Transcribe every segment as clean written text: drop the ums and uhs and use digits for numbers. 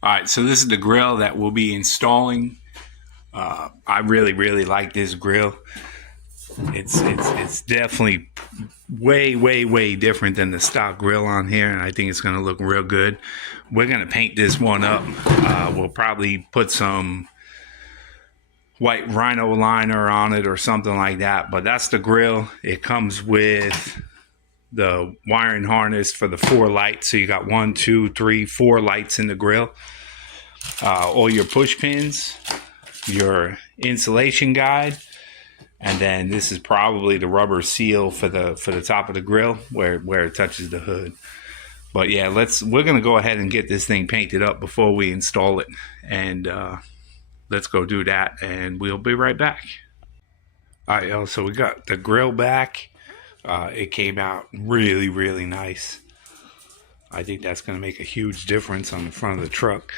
All right, so this is the grill that we'll be installing. I really like this grill. It's definitely way different than the stock grill on here, and I think it's gonna look real good. We're gonna paint this one up. We'll probably put some white Rhino liner on it or something like that, but that's the grill. It comes with the wiring harness for the 4 lights. So you got 1, 2, 3, 4 lights in the grill. All your push pins, your insulation guide, and then this is probably the rubber seal for the top of the grill where it touches the hood. But yeah, we're gonna go ahead and get this thing painted up before we install it, and let's go do that, and we'll be right back. All right, y'all, so we got the grill back. It came out really nice. I think that's going to make a huge difference on the front of the truck.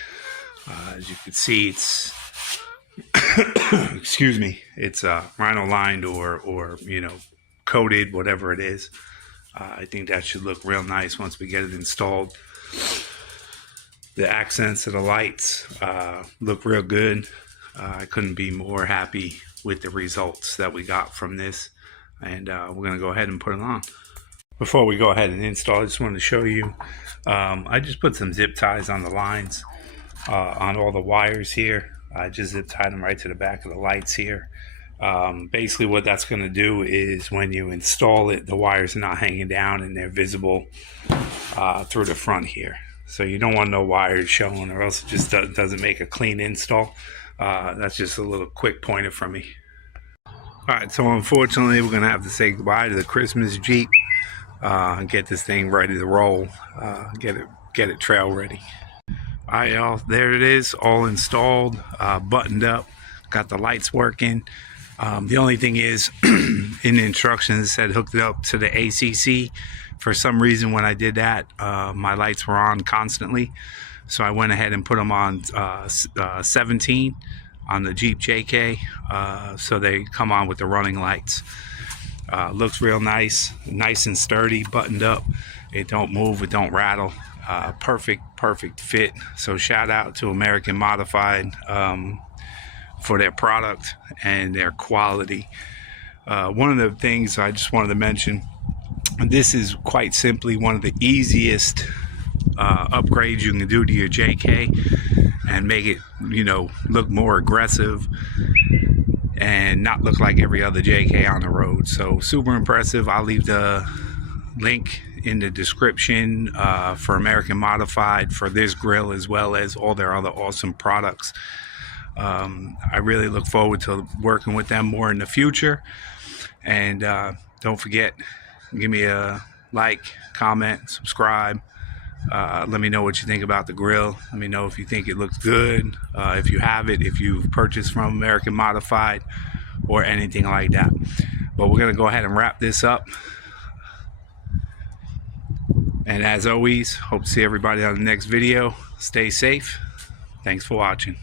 As you can see, it's excuse me, it's rhino lined or you know, coated, whatever it is. I think that should look real nice once we get it installed. The accents of the lights look real good. I couldn't be more happy with the results that we got from this, and we're gonna go ahead and put it on. Before we go ahead and install, I just wanted to show you, I just put some zip ties on the lines on all the wires here. I just zip tied them right to the back of the lights here. Basically what that's going to do is when you install it, the wires are not hanging down and they're visible through the front here. So you don't want no wires showing, or else it just doesn't make a clean install. That's just a little quick pointer from me. Alright, so unfortunately we're going to have to say goodbye to the Christmas Jeep. Get this thing ready to roll. Get it trail ready. Alright, y'all, there it is, all installed, buttoned up, got the lights working. The only thing is, in the instructions it said hooked it up to the ACC. For some reason when I did that, my lights were on constantly, so I went ahead and put them on 17 on the Jeep JK, so they come on with the running lights. Looks real nice and sturdy, buttoned up. It don't move, it don't rattle. Perfect fit. So shout out to American Modified for their product and their quality. One of the things I just wanted to mention, this is quite simply one of the easiest upgrades you can do to your JK and make it, you know, look more aggressive and not look like every other JK on the road. So super impressive. I'll leave the link in the description for American Modified for this grill, as well as all their other awesome products. I really look forward to working with them more in the future. And don't forget, give me a like, comment, subscribe. Let me know what you think about the grill. Let me know if you think it looks good, if you have it, if you've purchased from American Modified or anything like that. But we're gonna go ahead and wrap this up. And as always, hope to see everybody on the next video. Stay safe. Thanks for watching.